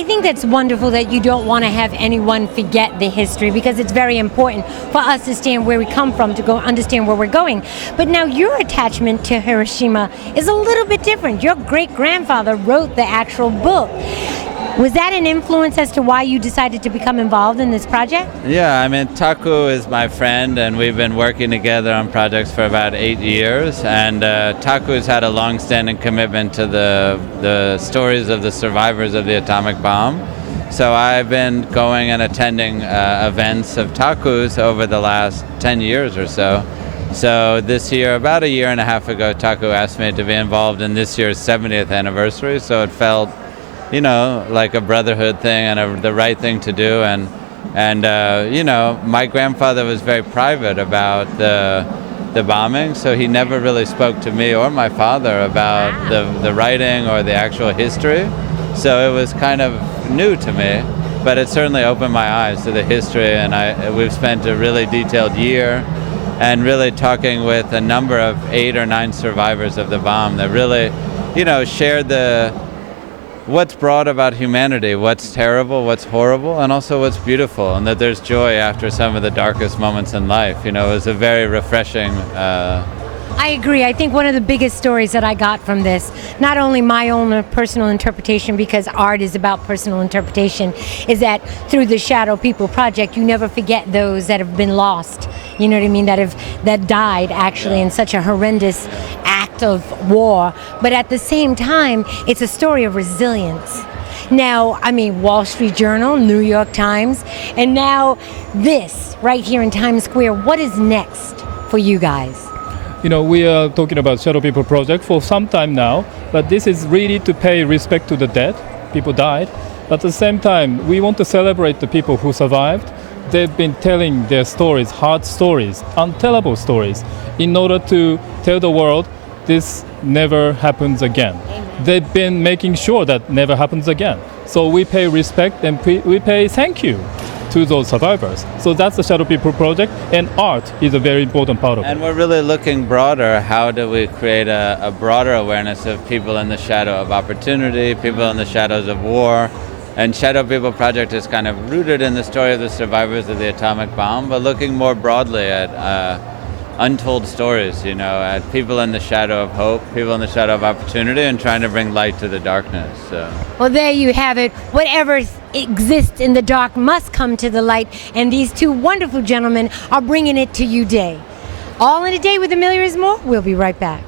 I think that's wonderful that you don't want to have anyone forget the history, because it's very important for us to understand where we come from, to go understand where we're going. But now your attachment to Hiroshima is a little bit different. Your great-grandfather wrote the actual book. Was that an influence as to why you decided to become involved in this project? Yeah, I mean, Taku is my friend, and we've been working together on projects for about 8 years. And Taku's had a long-standing commitment to the stories of the survivors of the atomic bomb. So I've been going and attending events of Taku's over the last 10 years or so. So this year, about a year and a half ago, Taku asked me to be involved in this year's 70th anniversary. So it felt, you know, like a brotherhood thing and the right thing to do. And you know, my grandfather was very private about the bombing, so he never really spoke to me or my father about the writing or the actual history. So it was kind of new to me, but it certainly opened my eyes to the history. And we've spent a really detailed year and really talking with a number of 8 or 9 survivors of the bomb that really, you know, shared what's broad about humanity, what's terrible, what's horrible, and also what's beautiful, and that there's joy after some of the darkest moments in life. You know, it was a very refreshing. I agree. I think one of the biggest stories that I got from this, not only my own personal interpretation, because art is about personal interpretation, is that through the Shadow People Project, you never forget those that have been lost. You know what I mean? That died actually in such a horrendous act of war. But at the same time, it's a story of resilience. Now, I mean, Wall Street Journal, New York Times, and now this right here in Times Square. What is next for you guys? You know, we are talking about Shadow People Project for some time now, but this is really to pay respect to the dead. People died. But at the same time, we want to celebrate the people who survived. They've been telling their stories, hard stories, untellable stories, in order to tell the world this never happens again. Amen. They've been making sure that never happens again. So we pay respect and we pay thank you to those survivors. So that's the Shadow People Project, and art is a very important part of it. And we're really looking broader. How do we create a broader awareness of people in the shadow of opportunity, people in the shadows of war? And Shadow People Project is kind of rooted in the story of the survivors of the atomic bomb, but looking more broadly at untold stories, you know, at people in the shadow of hope, people in the shadow of opportunity, and trying to bring light to the darkness. So. Well, there you have it. Whatever exists in the dark must come to the light, and these two wonderful gentlemen are bringing it to you today. All in a Day with Amelia is more. We'll be right back.